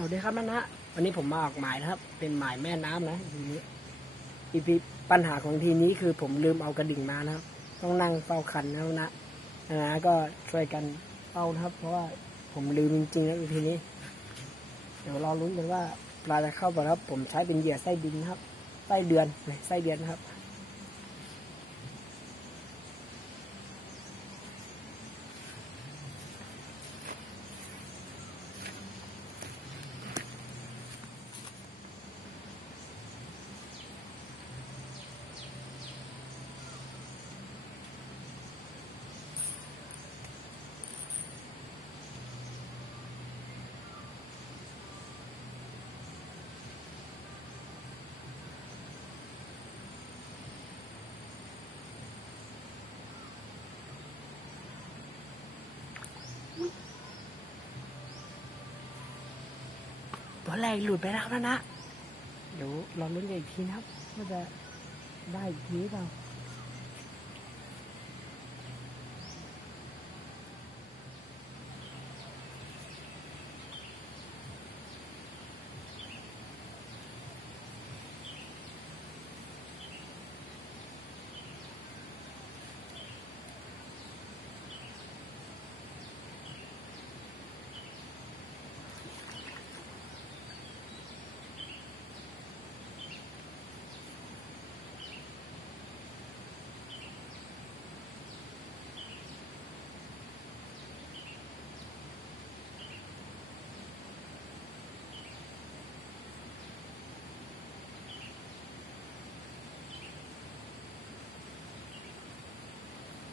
สวัสดีครับนะวันนี้ผมมาออกหมายนะครับเป็นหมายแม่น้ำนะทีนี้ปัญหาของทีนี้คือผมลืมเอากระดิ่งมานะครับต้องนั่งเฝ้าคันนะก็ช่วยกันเฝ้านะครับเพราะว่าผมลืมจริงๆนะทีนี้เดี๋ยวรอลุ้นกันว่าปลาจะเข้าไปครับผมใช้เป็นเหยื่อไส้ดินนะครับไส้เดือนนะครับตัวแรกหลุดไปแล้วนะเดี๋ยวรอลุ้นกันอีกทีนะครับว่าจะได้อีกทีหรือเปล่า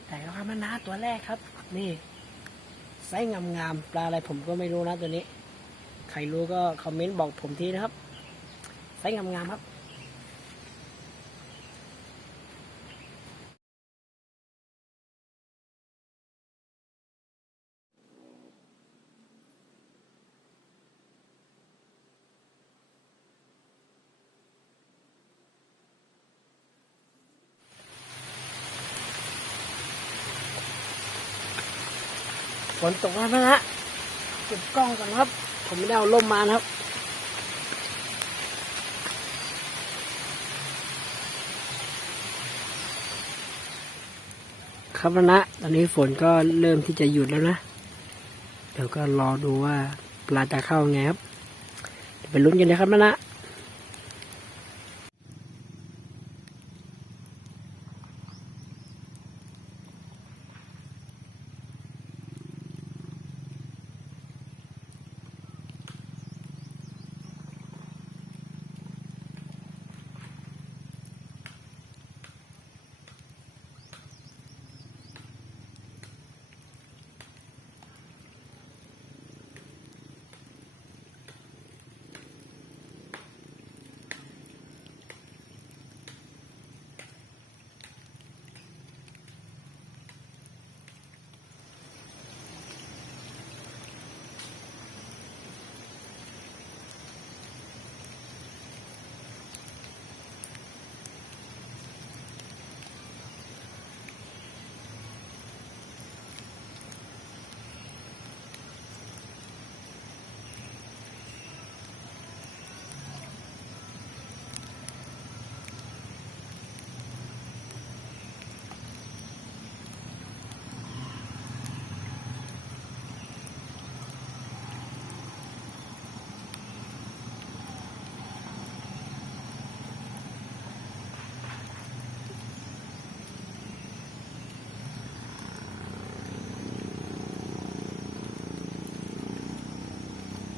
แต่แล้วครับนะตัวแรกครับนี่ไซส์งามๆปลาอะไรผมก็ไม่รู้นะตัวนี้ใครรู้ก็คอมเมนต์บอกผมทีนะครับไซส์งามๆครับฝนตกแล้วนะเก็บกล้องก่อนครับผมไม่ได้เอาล่มมานะครับครับนะตอนนี้ฝนก็เริ่มที่จะหยุดแล้วนะเดี๋ยวก็รอดูว่าปลาจะเข้าไงครับเดี๋ยวไปลุ้นกันนะครับนะ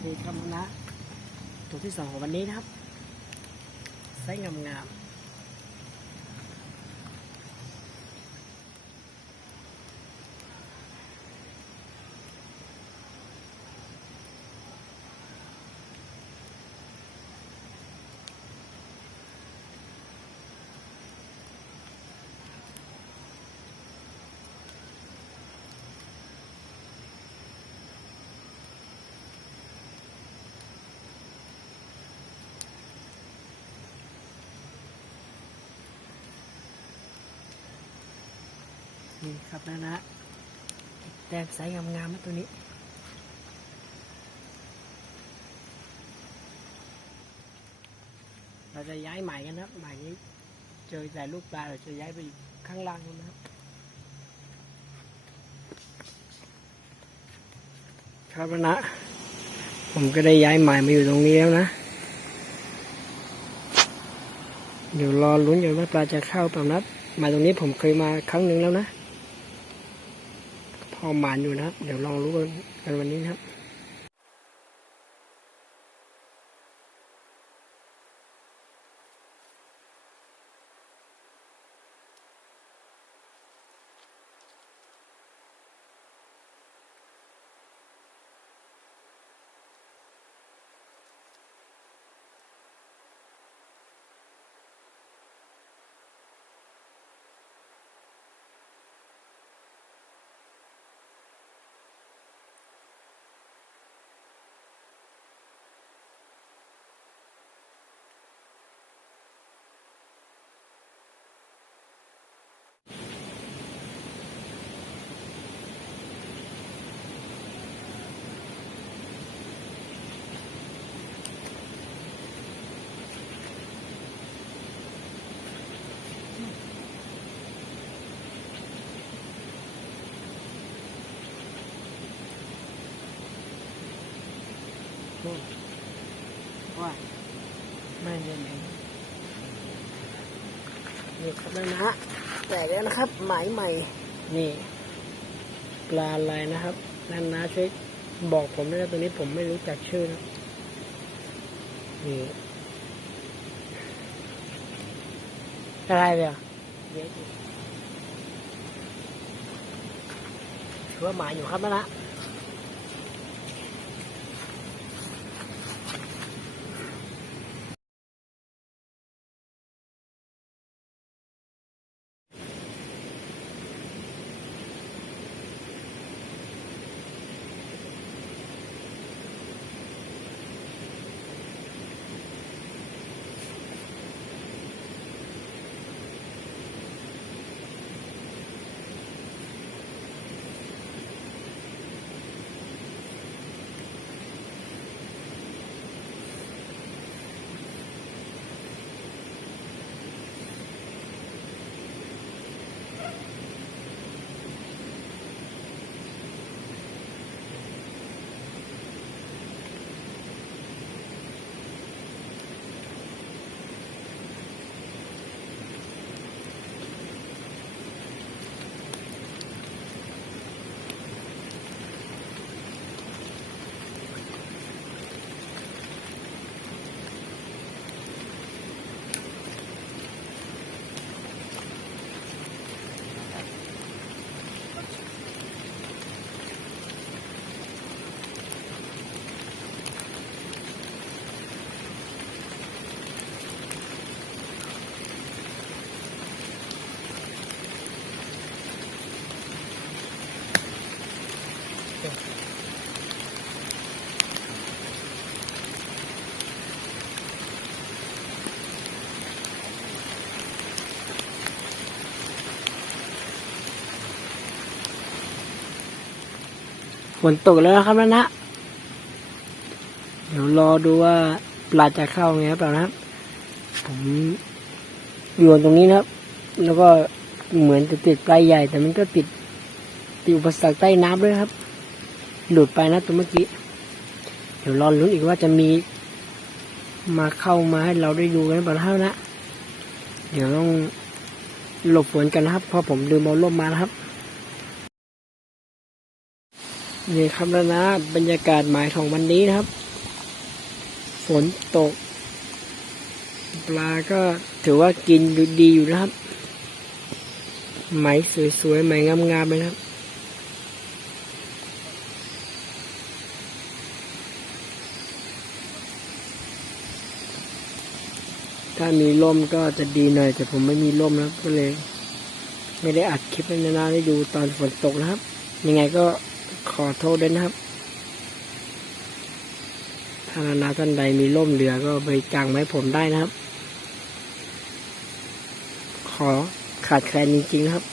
นี่ครับนะตัวที่สองของวันนี้นะครับไซส์งามๆนี่ครับนะแต้มไซส์งามๆนะตัวนี้ เราจะย้ายหมายกันครับหมายนี้เจอแต่ลูกปลาเราจะย้ายไปข้างล่างนู้นนะครับครับนะผมก็ได้ย้ายหมายมาอยู่ตรงนี้แล้วนะเดี๋ยวรอลุ้นอยู่ว่าปลาจะเข้าเปล่านะหมายตรงนี้ผมเคยมาครั้งหนึ่งแล้วนะพอหมานอยู่นะครับเดี๋ยวลองรู้กันวันนี้นะครับว่าไม่เย็นนี่ครับนะฮะแต่แล้วนะครับหมายใหม่นี่ปลาอะไรนะครับนั่นนะช่วยบอกผมด้วยนะตัวนี้ผมไม่รู้จักชื่อนะนี่อะไรเนี่ยเดี๋ยวถือว่าหมายอยู่ครับนะฝนตกแล้วนะครับนะเดี๋ยวรอดูว่าปลาจะเข้าไงครับเปล่านะครับผมโยนตรงนี้นะครับแล้วก็เหมือนจะติดปลายใหญ่แต่มันก็ติดอุปสรรคใต้น้ำด้วยครับหลุดไปนะตัวเมื่อกี้เดี๋ยวรอลุ้นอีกว่าจะมีมาเข้ามาให้เราได้ดูกันเปล่านะเดี๋ยวต้องหลบฝนกันนะครับเพราะผมลืมเอาร่มมานะครับนี่ครับแล้วนะบรรยากาศหมายของวันนี้นะครับฝนตกปลาก็ถือว่ากินดีอยู่นะครับไหมสวยๆไหมงามๆเลยครับถ้ามีร่มก็จะดีหน่อยแต่ผมไม่มีร่มแล้วก็เลยไม่ได้อัดคลิปให้นาได้ดูตอนฝนตกนะครับยังไงก็ขอโทษด้วยนะครับถ้านาท่านใดมีร่มเหลือก็ไปจ้างมาให้ผมได้นะครับขอขาดแคลนจริงๆครับ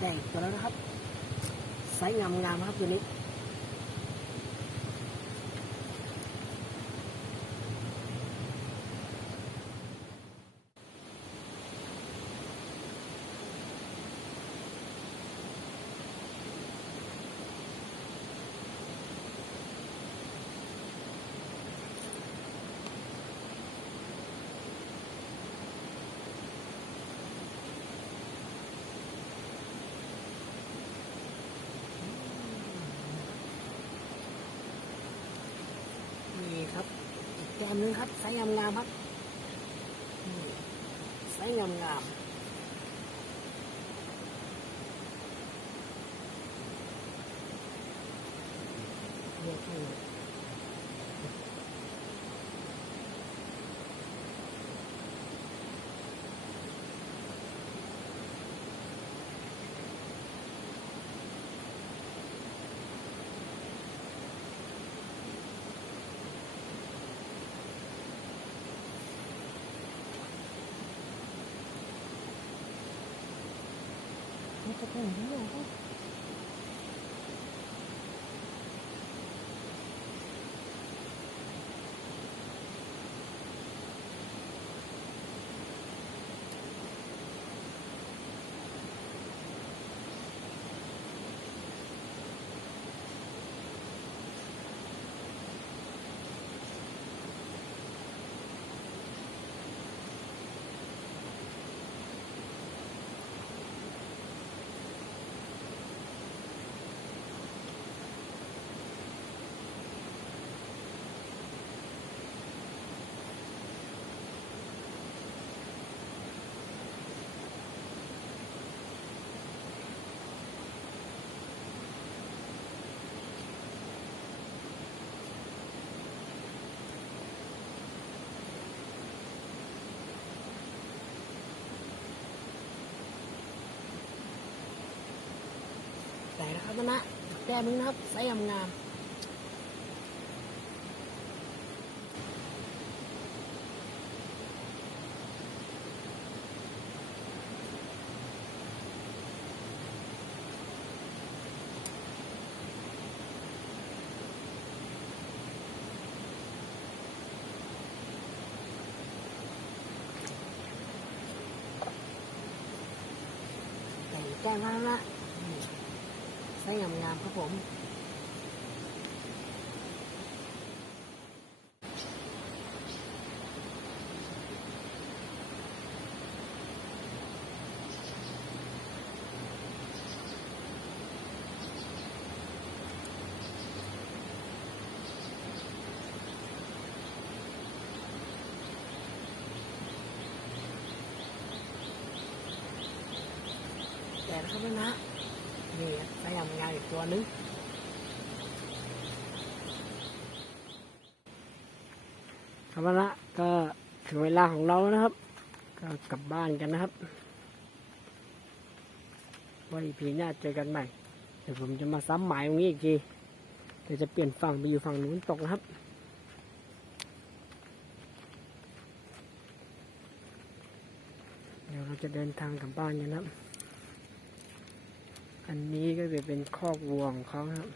ได้อีกตัวแล้วนะครับไซส์งามๆครับตัวนี้นี่ครับอีกแก้มนึงครับไซส์งามๆครับไซส์งามๆเรียกให้จะเป็นอย่างนี้ครับแต่นะครับนะแก้มนึงนะครับไซส์งามแต่แก้มแล้วนะไซส์งามๆครับผมแต่นะครับนะนี่ไซส์งามๆอีกตัวนึงครับนะก็ถึงเวลาของเราแล้วนะครับก็กลับบ้านกันนะครับไว้พีหน้าเจอกันใหม่เดี๋ยวผมจะมาซ้ำหมายตรงนี้อีกทีเดี๋ยวจะเปลี่ยนฝั่งไปอยู่ฝั่งนู้นตกนะครับเดี๋ยวเราจะเดินทางกลับบ้านกันนะครับอันนี้ก็จะเป็นคอกวัวของเขาครับ